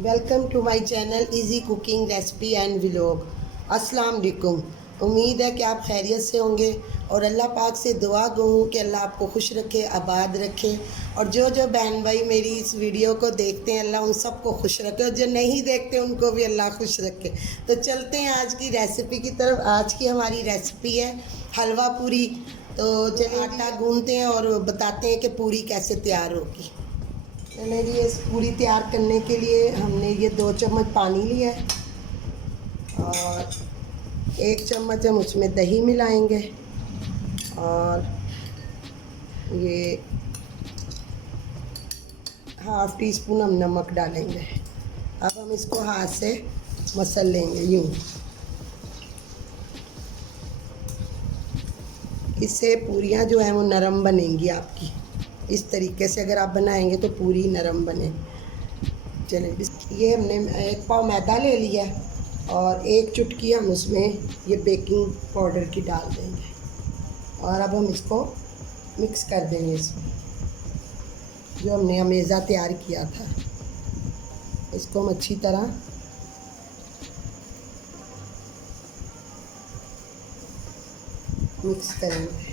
Welcome to my channel easy cooking recipe and vlog. अस्सलाम वालेकुम। उम्मीद है कि आप खैरियत से होंगे और अल्लाह पाक से दुआ गो कि अल्लाह आपको खुश रखे, आबाद रखे। और जो जो बहन भाई मेरी इस वीडियो को देखते हैं अल्लाह उन सबको खुश रखे, और जो नहीं देखते उनको भी अल्लाह खुश रखे। तो चलते हैं आज की रेसिपी की तरफ। आज की हमारी रेसिपी है हलवा पूरी। तो चलिए आटा गूंथते हैं और बताते हैं कि पूरी कैसे तैयार होगी। चलिए जी, इस पूरी तैयार करने के लिए हमने ये 2 चम्मच पानी लिया है और 1 चम्मच हम उसमें दही मिलाएंगे और ये ½ टी स्पून हम नमक डालेंगे। अब हम इसको हाथ से मसल लेंगे यूँ। इससे पूरियाँ जो हैं वो नरम बनेंगी आपकी। इस तरीके से अगर आप बनाएंगे तो पूरी नरम बने। चलिए, ये हमने 1 पाव मैदा ले लिया और 1 चुटकी हम उसमें ये बेकिंग पाउडर की डाल देंगे और अब हम इसको मिक्स कर देंगे इसमें जो हमने अमेज़ा तैयार किया था। इसको हम अच्छी तरह मिक्स करेंगे।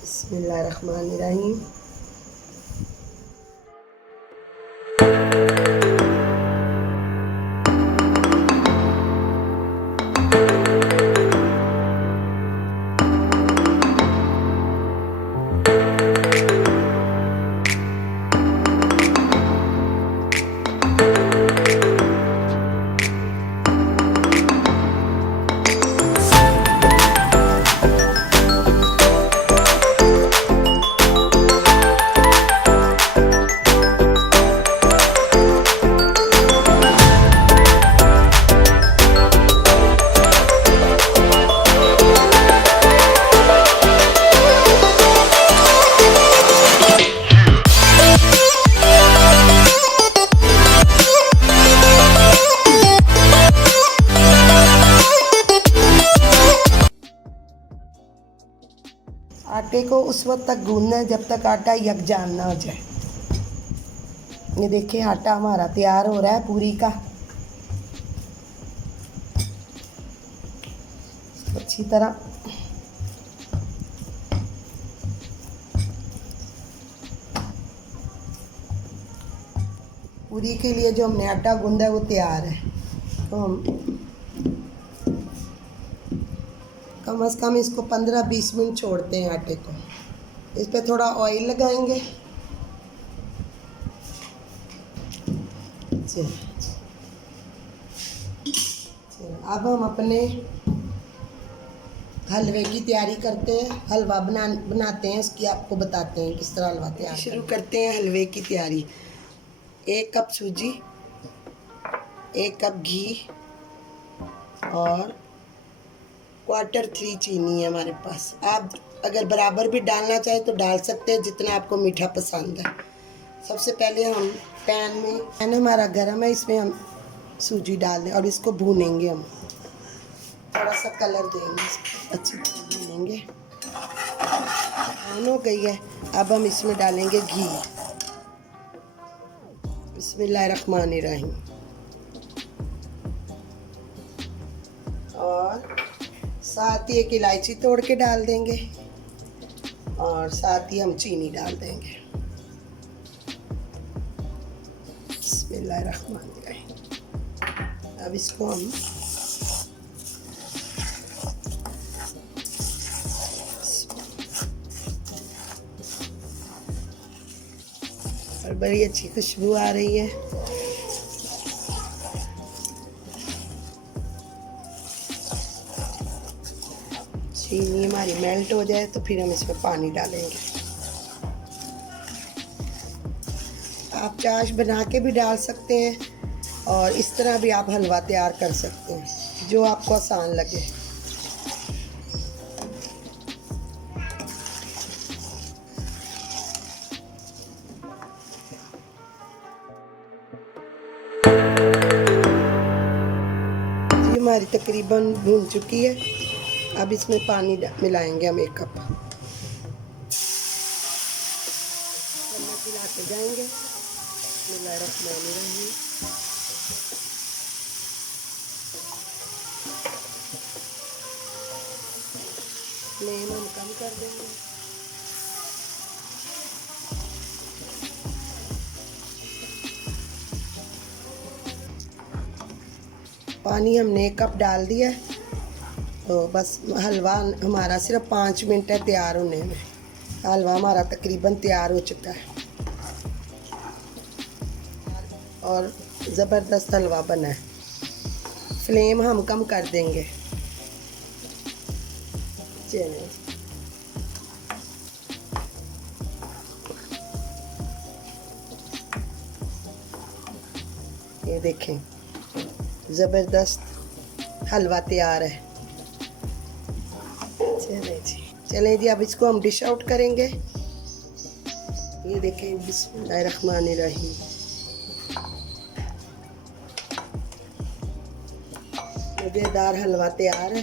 बिस्मिल्लाहिर्रहमानिर्रहीम। आटे को उस वक्त तक गूंदना है जब तक आटा यकजान ना हो जाए। ये देखिए आटा हमारा तैयार हो रहा है पूरी का। अच्छी तरह पूरी के लिए जो हमने आटा गूंदा है वो तैयार है। तो हम कम से कम इसको 15-20 मिनट छोड़ते हैं आटे को। इस पे थोड़ा ऑयल लगाएंगे। अब हम अपने हलवे की तैयारी करते हैं। हलवा बनाते हैं, उसकी आपको बताते हैं किस तरह हलवा तैयार शुरू करते हैं। हलवे की तैयारी 1 कप सूजी, 1 कप घी और 1/4 चीनी है हमारे पास। आप अगर बराबर भी डालना चाहें तो डाल सकते हैं जितना आपको मीठा पसंद है। सबसे पहले हम पैन हमारा गर्म है, इसमें हम सूजी डाल दें और इसको भूनेंगे। हम थोड़ा सा कलर देंगे, अच्छी तरह भूनेंगे। भून हो गई है, अब हम इसमें डालेंगे घी। बिस्मिल्लाहिर्रहमानिर्रहीम। और साथ ही 1 इलायची तोड़ के डाल देंगे और साथ ही हम चीनी डाल देंगे। बिस्मिल्लाहिर्रहमानिर्रहीम। अब इसको हम और बड़ी अच्छी खुशबू आ रही है। चीनी हमारी मेल्ट हो जाए तो फिर हम इसमें पानी डालेंगे। आप चाश बना के भी डाल सकते हैं और इस तरह भी आप हलवा तैयार कर सकते हैं, जो आपको आसान लगे। हमारी तकरीबन भून चुकी है। अब इसमें पानी मिलाएंगे हम 1 कप। मिलाते जाएंगे। बिस्मिल्लाहिर्रहमानिर्रहीम। फ्लेम हम कम कर देंगे। पानी हमने 1 कप डाल दिया है, तो बस हलवा हमारा सिर्फ 5 मिनट है तैयार होने में। हलवा हमारा तकरीबन तैयार हो चुका है और ज़बरदस्त हलवा बना है। फ्लेम हम कम कर देंगे। चलिए ये देखें, ज़बरदस्त हलवा तैयार है। चलें जी, अब इसको हम डिश आउट करेंगे। ये देखें, बिस्मिल्लाहिर्रहमानिर्रहीम। मज़ेदार हलवा तैयार है।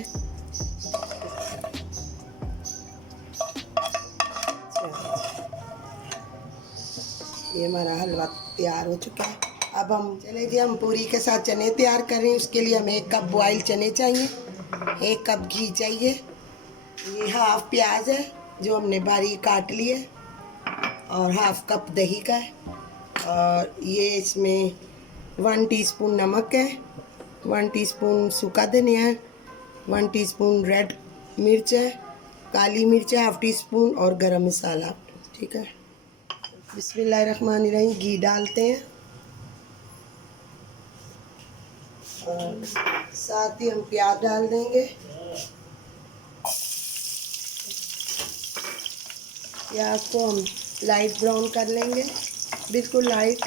ये हमारा हलवा तैयार हो चुका है। अब हम चले जी, हम पूरी के साथ चने तैयार कर रहे हैं। उसके लिए हमें 1 कप बॉयल चने चाहिए, 1 कप घी चाहिए, ये हाफ प्याज है जो हमने बारीक काट लिए, और हाफ कप दही का है, और ये इसमें 1 टीस्पून नमक है, 1 टीस्पून सूखा धनिया है, 1 टीस्पून रेड मिर्च है, काली मिर्च है हाफ टीस्पून, और गरम मसाला। ठीक है, बिस्मिल्लाहिर्रहमानिर्रहीम। घी डालते हैं और साथ ही हम प्याज डाल देंगे। प्याज को हम लाइट ब्राउन कर लेंगे, बिल्कुल लाइट।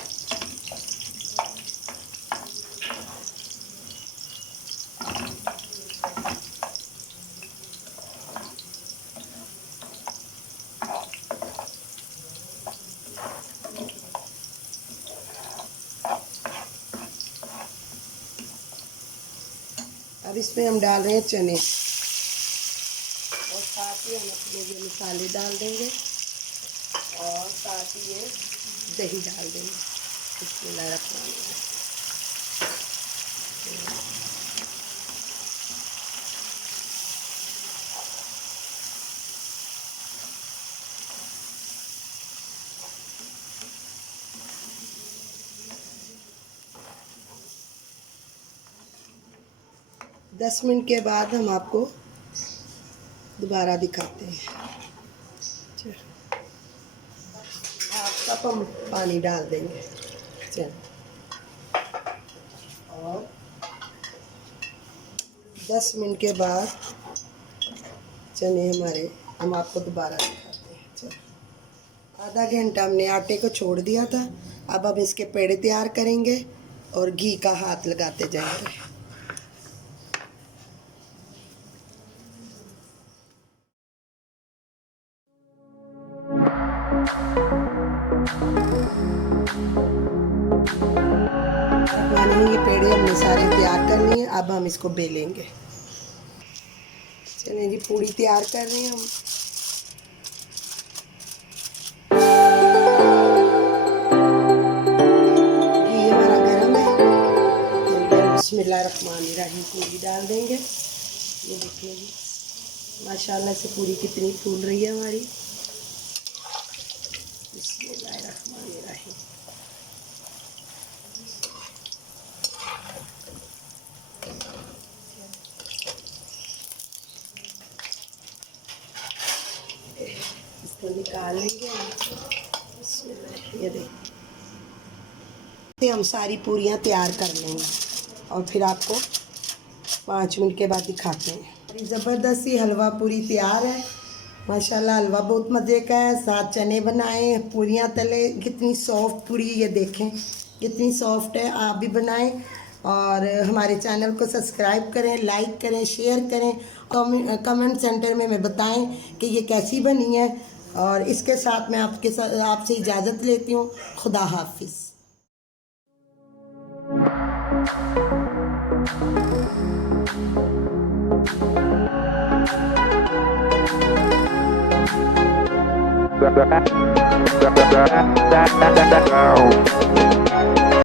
अब इसमें हम डाल रहे हैं चने, और साथ ही हम अपने ये मसाले डाल देंगे, और साथ ही ये दही डाल देंगे। बिस्मिल्लाहिर्रहमानिर्रहीम। 10 मिनट के बाद हम आपको दोबारा दिखाते हैं। हाफ कप हम पानी डाल देंगे। चल, और 10 मिनट के बाद चने हमारे, हम आपको दोबारा दिखाते हैं। चल, आधा घंटा हमने आटे को छोड़ दिया था। अब हम इसके पेड़े तैयार करेंगे और घी का हाथ लगाते जाएंगे। ये पेड़े हमने सारे तैयार कर लिए। अब हम इसको बेलेंगे। चलिए जी, पूड़ी तैयार कर रहे हैं हम। घी हमारा गरम है, तो बिस्मिल्लाहिर्रहमानिर्रहीम पूड़ी डाल देंगे। ये देखिए जी, माशाल्लाह से पूड़ी कितनी फूल रही है हमारी। बिस्मिल्लाहिर्रहमानिर्रहीम। इसको निकाल लेंगे ये देखिए, हम सारी पूरियां तैयार कर लेंगे और फिर आपको 5 मिनट के बाद दिखाते हैं। ज़बरदस्त सी हलवा पूरी तैयार है। माशाल्लाह, हलवा बहुत मज़े का है। 7 चने बनाए, पूरियां तले, कितनी सॉफ्ट पूरी, ये देखें कितनी सॉफ्ट है। आप भी बनाएं और हमारे चैनल को सब्सक्राइब करें, लाइक करें, शेयर करें, कमेंट सेंटर में बताएं कि ये कैसी बनी है। और इसके साथ मैं आपसे इजाज़त लेती हूँ। खुदा हाफिज़। Down.